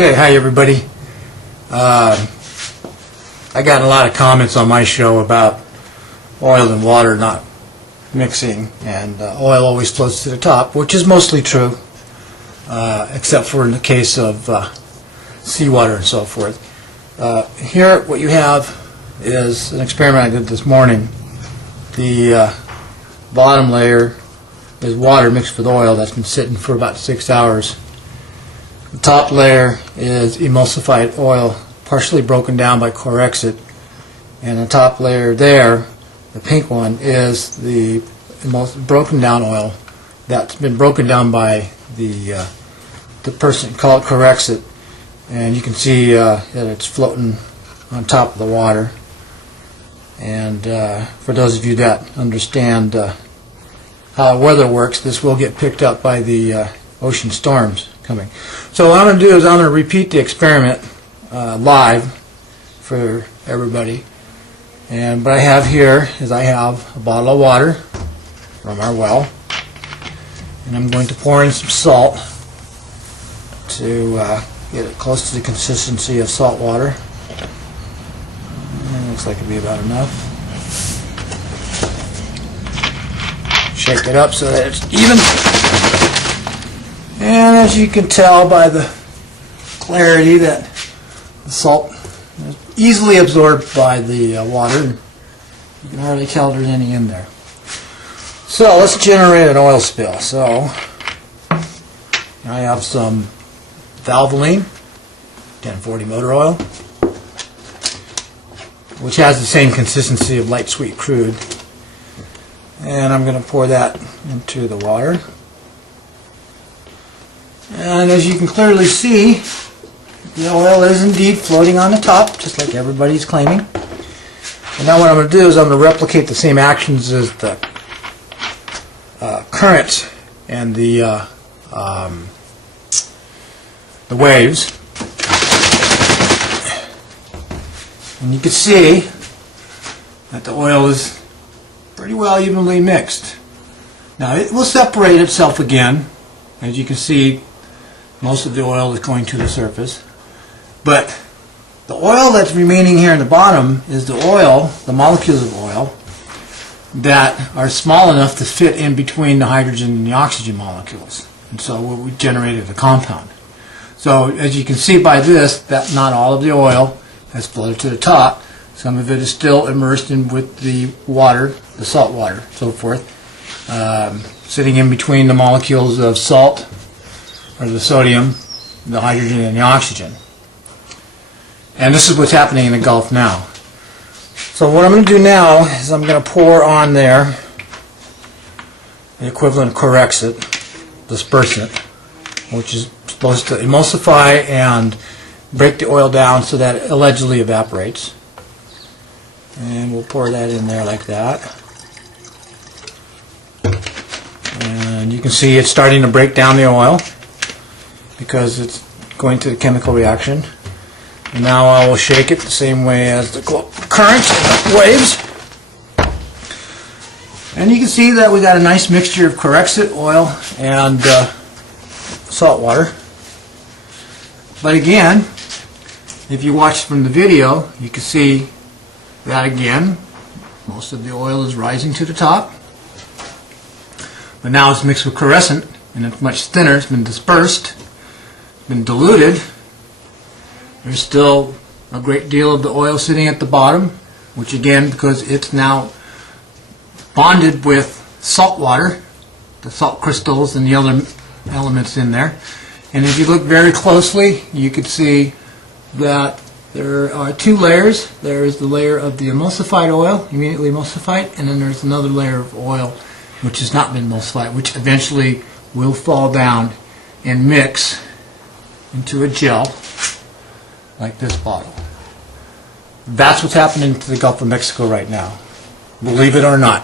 Okay, hi everybody. I got a lot of comments on my show about oil and water not mixing, and oil always floats to the top, which is mostly true, except for in the case of seawater and so forth. Here what you have is an experiment I did this morning. The bottom layer is water mixed with oil that's been sitting for about 6 hours. The top layer is emulsified oil, partially broken down by COREXIT, and the top layer there, the pink one, is the broken down oil that's been broken down by the person called COREXIT, and you can see that it's floating on top of the water. And for those of you that understand how weather works, this will get picked up by the ocean storms coming. So what I'm going to do is I'm going to repeat the experiment live for everybody. And what I have here is I have a bottle of water from our well, and I'm going to pour in some salt to get it close to the consistency of salt water. And it looks like it'll be about enough. Shake it up so that it's even. And as you can tell by the clarity that the salt is easily absorbed by the water, you can hardly tell there's any in there. So let's generate an oil spill. So I have some Valvoline 1040 motor oil, which has the same consistency of light sweet crude, and I'm going to pour that into the water. And as you can clearly see, the oil is indeed floating on the top, just like everybody's claiming. And now what I'm going to do is I'm going to replicate the same actions as the currents and the waves. And you can see that the oil is pretty well evenly mixed. Now it will separate itself again. As you can see, most of the oil is going to the surface. But the oil that's remaining here in the bottom is the oil, the molecules of oil, that are small enough to fit in between the hydrogen and the oxygen molecules. And so we generated a compound. So as you can see by this, that not all of the oil has floated to the top. Some of it is still immersed in with the water, the salt water, so forth, sitting in between the molecules of salt, or the sodium, the hydrogen, and the oxygen. And this is what's happening in the Gulf now. So what I'm going to do now is I'm going to pour on there the equivalent of COREXIT dispersant, which is supposed to emulsify and break the oil down so that it allegedly evaporates. And we'll pour that in there like that. And you can see it's starting to break down the oil because it's going to the chemical reaction. And now I will shake it the same way as the current waves. And you can see that we got a nice mixture of COREXIT oil and salt water. But again, if you watch from the video, you can see that again, most of the oil is rising to the top. But now it's mixed with COREXIT, and it's much thinner. It's been dispersed, been diluted. There's still a great deal of the oil sitting at the bottom, which again, because it's now bonded with salt water, the salt crystals and the other elements in there. And if you look very closely, you can see that there are two layers. There is the layer of the emulsified oil, immediately emulsified, and then there's another layer of oil which has not been emulsified, which eventually will fall down and mix into a gel like this bottle. That's what's happening to the Gulf of Mexico right now, believe it or not.